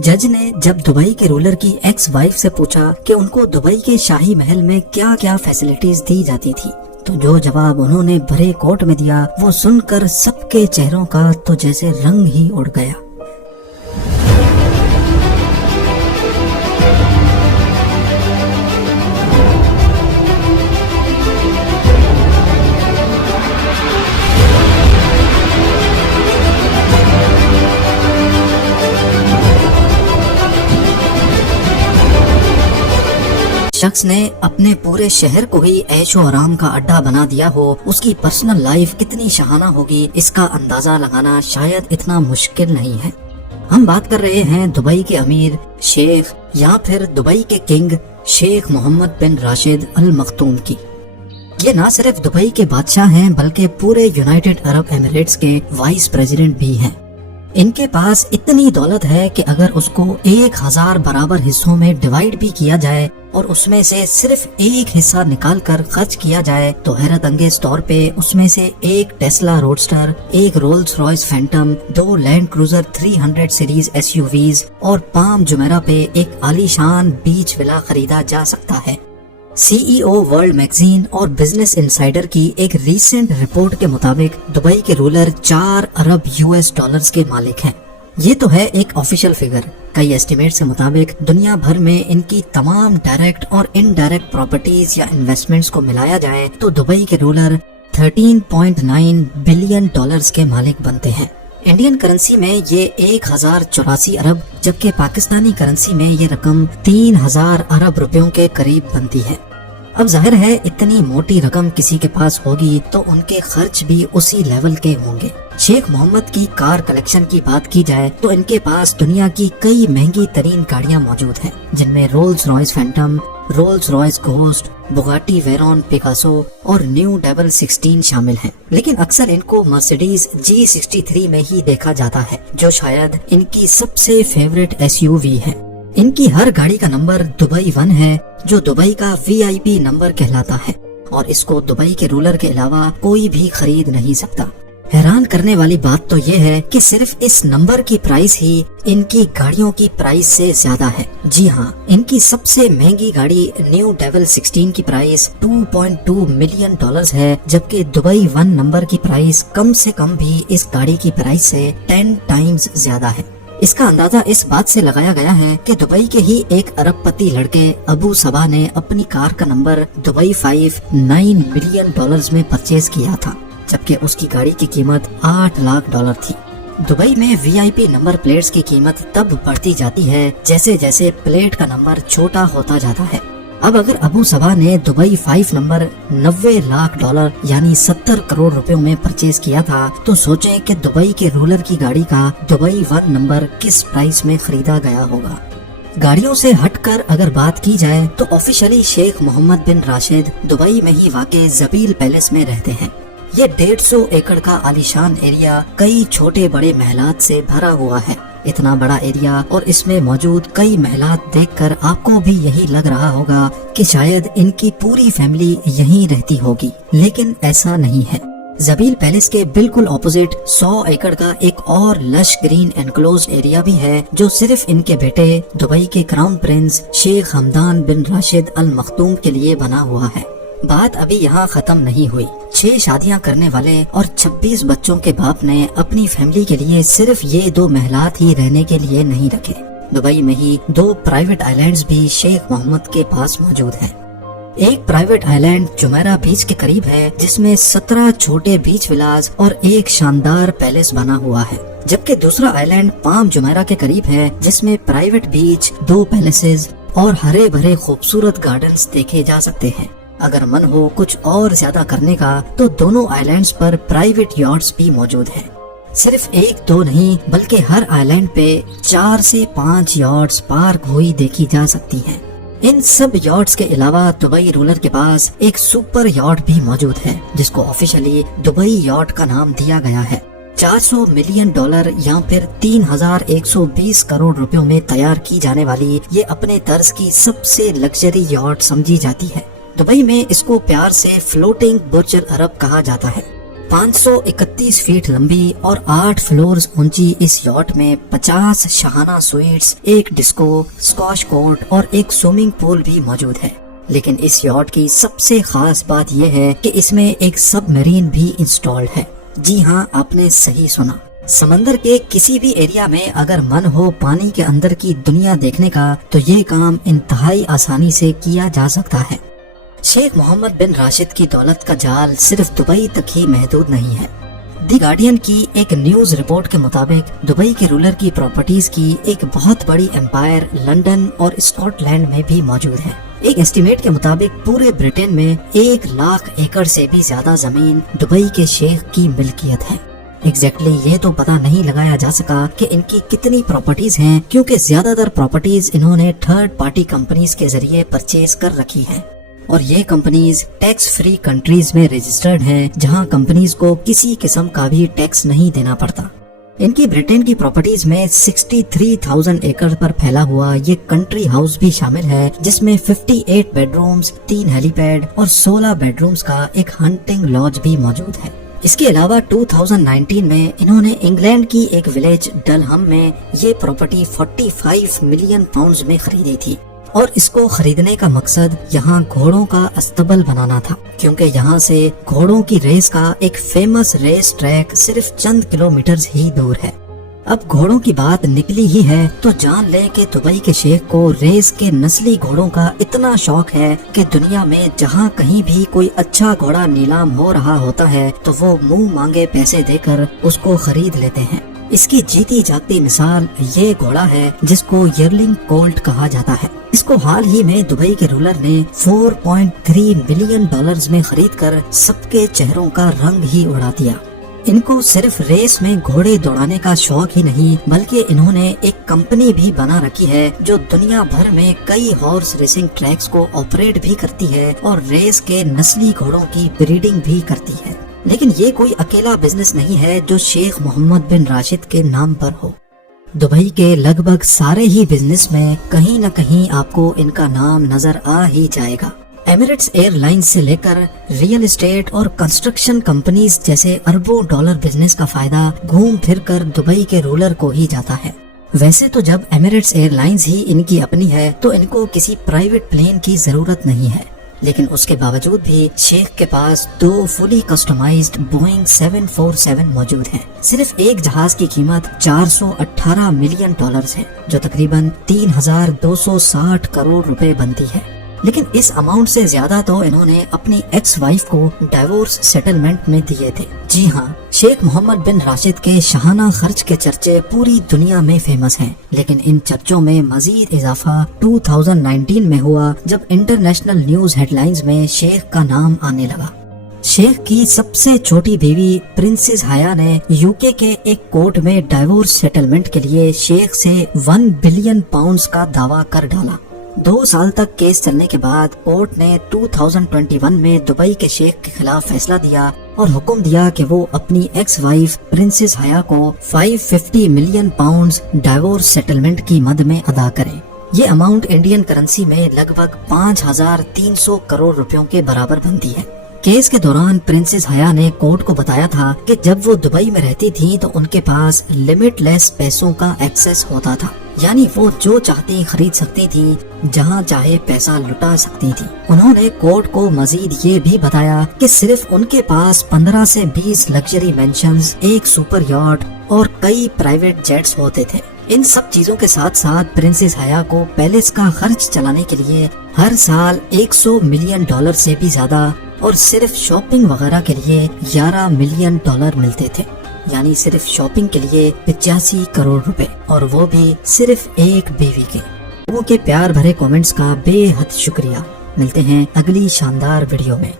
جج نے جب دبئی کے رولر کی ایکس وائف سے پوچھا کہ ان کو دبئی کے شاہی محل میں کیا کیا فیسلٹیز دی جاتی تھی، تو جو جواب انہوں نے بھرے کوٹ میں دیا وہ سن کر سب کے چہروں کا تو جیسے رنگ ہی اڑ گیا۔ شخص نے اپنے پورے شہر کو ہی عیش و آرام کا اڈا بنا دیا ہو، اس کی پرسنل لائف کتنی شاہانہ ہوگی اس کا اندازہ لگانا شاید اتنا مشکل نہیں ہے۔ ہم بات کر رہے ہیں دبئی کے امیر، شیخ یا پھر دبئی کے کنگ شیخ محمد بن راشد ال مختوم کی۔ یہ نہ صرف دبئی کے بادشاہ ہیں بلکہ پورے یونائیٹڈ عرب ایمریٹس کے وائس پریزیڈنٹ بھی ہیں۔ ان کے پاس اتنی دولت ہے کہ اگر اس کو 1000 برابر حصوں میں ڈیوائیڈ بھی کیا جائے اور اس میں سے صرف ایک حصہ نکال کر خرچ کیا جائے تو حیرت انگیز طور پہ اس میں سے ایک ٹیسلا روڈسٹر، ایک Rolls Royce Phantom, 2 Land Cruiser 300 series SUVs اور پام جمیرہ پہ ایک عالی شان بیچ ولا خریدا جا سکتا ہے۔ CEO ورلڈ میگزین اور بزنس انسائیڈر کی ایک ریسنٹ رپورٹ کے مطابق دبئی کے رولر 4 ارب US کے مالک ہیں۔ یہ تو ہے ایک آفیشیل فگر۔ کئی ایسٹیمیٹ کے مطابق دنیا بھر میں ان کی تمام ڈائریکٹ اور انڈائریکٹ پراپرٹیز یا انویسٹمنٹس کو ملایا جائے تو دبئی کے رولر $13.9 بلین کے مالک بنتے ہیں۔ انڈین کرنسی میں یہ 1084 ارب جبکہ پاکستانی کرنسی میں یہ رقم 3000 ارب روپیوں کے قریب بنتی ہے۔ اب ظاہر ہے اتنی موٹی رقم کسی کے پاس ہوگی تو ان کے خرچ بھی اسی لیول کے ہوں گے۔ شیخ محمد کی کار کلیکشن کی بات کی جائے تو ان کے پاس دنیا کی کئی مہنگی ترین گاڑیاں موجود ہیں، جن میں rules Royce phantom, Rolls Royce ghost, Bugatti Veyron Picasso اور نیو 16 شامل ہیں، لیکن اکثر ان کو مرسیڈیز G63 میں ہی دیکھا جاتا ہے جو شاید ان کی سب سے فیورٹ SUV ہے۔ ان کی ہر گاڑی کا نمبر دبئی 1 ہے جو دبئی کا VIP نمبر کہلاتا ہے اور اس کو دبئی کے رولر کے علاوہ کوئی بھی خرید نہیں سکتا۔ حیران کرنے والی بات تو یہ ہے کہ صرف اس نمبر کی پرائس ہی ان کی گاڑیوں کی پرائس سے زیادہ ہے۔ جی ہاں، ان کی سب سے مہنگی گاڑی نیو 16 کی پرائس $2.2 ملین ہے، جبکہ دبئی 1 نمبر کی پرائس کم سے کم بھی اس گاڑی کی پرائس سے 10 ٹائمز زیادہ ہے۔ اس کا اندازہ اس بات سے لگایا گیا ہے کہ دبئی کے ہی ایک ارب پتی لڑکے ابو صبا نے اپنی کار کا نمبر دبئی 5 $9 ملین میں پرچیز کیا تھا، جبکہ اس کی گاڑی کی قیمت $8 لاکھ تھی۔ دبئی میں VIP نمبر پلیٹس کی قیمت تب بڑھتی جاتی ہے جیسے جیسے پلیٹ کا نمبر چھوٹا ہوتا جاتا ہے۔ اب اگر ابو صبا نے دبئی 5 نمبر $90 لاکھ یعنی 70 کروڑ روپیوں میں پرچیز کیا تھا تو سوچیں کہ دبئی کے رولر کی گاڑی کا دبئی 1 نمبر کس پرائس میں خریدا گیا ہوگا۔ گاڑیوں سے ہٹ کر اگر بات کی جائے تو آفیشلی شیخ محمد بن راشد دبئی میں ہی واقع زبیل پیلس میں رہتے ہیں۔ یہ 150 ایکڑ کا عالیشان ایریا کئی چھوٹے بڑے محلات سے بھرا ہوا ہے۔ اتنا بڑا ایریا اور اس میں موجود کئی محلات دیکھ کر آپ کو بھی یہی لگ رہا ہوگا کہ شاید ان کی پوری فیملی یہیں رہتی ہوگی، لیکن ایسا نہیں ہے۔ زبیل پیلس کے بالکل اپوزٹ 100 ایکڑ کا ایک اور لش گرین انکلوزڈ ایریا بھی ہے جو صرف ان کے بیٹے دبئی کے کراؤن پرنس شیخ حمدان بن راشد ال مختوم کے لیے بنا ہوا ہے۔ بات ابھی یہاں ختم نہیں ہوئی۔ 6 شادیاں کرنے والے اور 26 بچوں کے باپ نے اپنی فیملی کے لیے صرف یہ 2 محلات ہی رہنے کے لیے نہیں رکھے۔ دبئی میں ہی 2 پرائیویٹ آئی لینڈز بھی شیخ محمد کے پاس موجود ہیں۔ ایک پرائیویٹ آئی لینڈ جمیرہ بیچ کے قریب ہے جس میں 17 چھوٹے بیچ ولاز اور ایک شاندار پیلس بنا ہوا ہے، جبکہ دوسرا آئی لینڈ پام جمیرہ کے قریب ہے جس میں پرائیویٹ بیچ، 2 پیلسز اور ہرے بھرے خوبصورت گارڈنز دیکھے جا سکتے ہیں۔ اگر من ہو کچھ اور زیادہ کرنے کا تو دونوں آئی لینڈز پر پرائیویٹ یاٹس بھی موجود ہیں۔ صرف 1-2 نہیں بلکہ ہر آئی لینڈ پہ 4 سے 5 یاٹس پارک ہوئی دیکھی جا سکتی ہیں۔ ان سب یاٹس کے علاوہ دبئی رولر کے پاس ایک سپر یاٹ بھی موجود ہے جس کو آفیشلی دبئی یاٹ کا نام دیا گیا ہے۔ $400 ملین یا پھر 3120 کروڑ روپیوں میں تیار کی جانے والی یہ اپنے طرز کی سب سے لگژری یاٹ سمجھی جاتی ہے۔ دبئی میں اس کو پیار سے فلوٹنگ برج العرب کہا جاتا ہے۔ 531 फीट लंबी और 8 फ्लोर्स ऊंची इस यॉट में 50 शाहाना स्वीट्स, एक डिस्को, स्क्वाश कोर्ट और एक स्विमिंग पूल भी मौजूद है। लेकिन इस यॉट की सबसे खास बात यह है कि इसमें एक सबमरीन भी इंस्टॉल्ड है। जी हाँ, आपने सही सुना। समंदर के किसी भी एरिया में अगर मन हो पानी के अंदर की दुनिया देखने का, तो ये काम इंतहाई आसानी से किया जा सकता है। शेख मोहम्मद बिन राशिद की दौलत का जाल सिर्फ दुबई तक ही महदूद नहीं है। दी गार्डियन की एक न्यूज रिपोर्ट के मुताबिक दुबई के रूलर की प्रॉपर्टीज की एक बहुत बड़ी एम्पायर लंदन और स्कॉटलैंड में भी मौजूद है। एक एस्टीमेट के मुताबिक पूरे ब्रिटेन में 1 लाख एकड़ से भी ज्यादा जमीन दुबई के शेख की मिल्कियत है। एग्जैक्टली ये तो पता नहीं लगाया जा सका कि इनकी कितनी प्रॉपर्टीज हैं, क्योंकि ज्यादातर प्रॉपर्टीज इन्होंने थर्ड पार्टी कंपनीज के जरिए परचेज कर रखी है और ये कंपनीज टैक्स फ्री कंट्रीज में रजिस्टर्ड हैं, जहां कंपनीज को किसी किस्म का भी टैक्स नहीं देना पड़ता। इनकी ब्रिटेन की प्रॉपर्टीज में 63,000 एकड़ पर फैला हुआ ये कंट्री हाउस भी शामिल है, जिसमें 58 बेडरूम्स, 3 हेलीपैड और 16 बेडरूम्स का एक हंटिंग लॉज भी मौजूद है। इसके अलावा 2019 में इन्होंने इंग्लैंड की एक विलेज डलहम में ये प्रॉपर्टी 45 मिलियन पाउंड्स में खरीदी थी और इसको खरीदने का मकसद यहाँ घोड़ों का अस्तबल बनाना था, क्योंकि यहाँ से घोड़ों की रेस का एक फेमस रेस ट्रैक सिर्फ चंद किलोमीटर ही दूर है। अब घोड़ों की बात निकली ही है तो जान ले कि दुबई के शेख को रेस के नस्ली घोड़ों का इतना शौक है कि दुनिया में जहाँ कहीं भी कोई अच्छा घोड़ा नीलाम हो रहा होता है तो वो मुंह मांगे पैसे देकर उसको खरीद लेते हैं। इसकी जीती जागती मिसाल ये घोड़ा है जिसको यर्लिंग कोल्ट कहा जाता है। इसको हाल ही में दुबई के रूलर ने $4.3 मिलियन में खरीदकर सबके चेहरों का रंग ही उड़ा दिया। इनको सिर्फ रेस में घोड़े दौड़ाने का शौक ही नहीं, बल्कि इन्होंने एक कंपनी भी बना रखी है जो दुनिया भर में कई हॉर्स रेसिंग ट्रैक्स को ऑपरेट भी करती है और रेस के नस्ली घोड़ों की ब्रीडिंग भी करती है। लेकिन ये कोई अकेला बिजनेस नहीं है जो शेख मोहम्मद बिन राशिद के नाम पर हो। दुबई के लगभग सारे ही बिजनेस में कहीं न कहीं आपको इनका नाम नजर आ ही जाएगा। एमिरेट्स एयरलाइंस से लेकर रियल एस्टेट और कंस्ट्रक्शन कंपनीज जैसे अरबों डॉलर बिजनेस का फायदा घूम फिर कर दुबई के रूलर को ही जाता है। वैसे तो जब एमिरेट्स एयरलाइंस ही इनकी अपनी है तो इनको किसी प्राइवेट प्लेन की जरूरत नहीं है, लेकिन उसके बावजूद भी शेख के पास 2 फुली कस्टमाइज्ड बोइंग 747 मौजूद हैं। सिर्फ एक जहाज की कीमत $418 मिलियन है, जो तकरीबन 3,260 करोड़ रुपए बनती है। लेकिन इस अमाउंट से ज्यादा तो इन्होंने अपनी एक्स वाइफ को डिवोर्स सेटलमेंट में दिए थे। जी हाँ, शेख मोहम्मद बिन राशिद के शाहाना खर्च के चर्चे पूरी दुनिया में फेमस हैं, लेकिन इन चर्चों में मजीद इजाफा 2019 में हुआ जब इंटरनेशनल न्यूज हेडलाइंस में शेख का नाम आने लगा। शेख की सबसे छोटी बीवी प्रिंसेस हाया ने यूके के एक कोर्ट में डिवोर्स सेटलमेंट के लिए शेख से 1 बिलियन पाउंड्स का दावा कर डाला। 2 साल तक केस चलने के बाद कोर्ट ने 2021 में दुबई के शेख के खिलाफ फैसला दिया और हुक्म दिया कि वो अपनी एक्स वाइफ प्रिंसेस हाया को 550 मिलियन पाउंड्स डिवोर्स सेटलमेंट की मद में अदा करें। ये अमाउंट इंडियन करेंसी में लगभग 5,300 करोड़ रुपयों के बराबर बनती है। केस के दौरान प्रिंसेस हाया ने कोर्ट को बताया था कि जब वो दुबई में रहती थी तो उनके पास लिमिटलेस पैसों का एक्सेस होता था, यानी वो जो चाहती खरीद सकती थी, जहां चाहे पैसा लुटा सकती थी। उन्होंने कोर्ट को मजीद ये भी बताया कि सिर्फ उनके पास 15 से 20 लग्जरी मेंशंस, एक सुपर यॉट और कई प्राइवेट जेट्स होते थे। इन सब चीजों के साथ साथ प्रिंसेस हाया को पैलेस का खर्च चलाने के लिए हर साल $100 मिलियन से भी ज्यादा और सिर्फ शॉपिंग वगैरह के लिए $11 मिलियन मिलते थे, यानी सिर्फ शॉपिंग के लिए 85 करोड़ रुपए, और वो भी सिर्फ एक बीवी के। लोगों के प्यार भरे कमेंट्स का बेहद शुक्रिया। मिलते हैं अगली शानदार वीडियो में।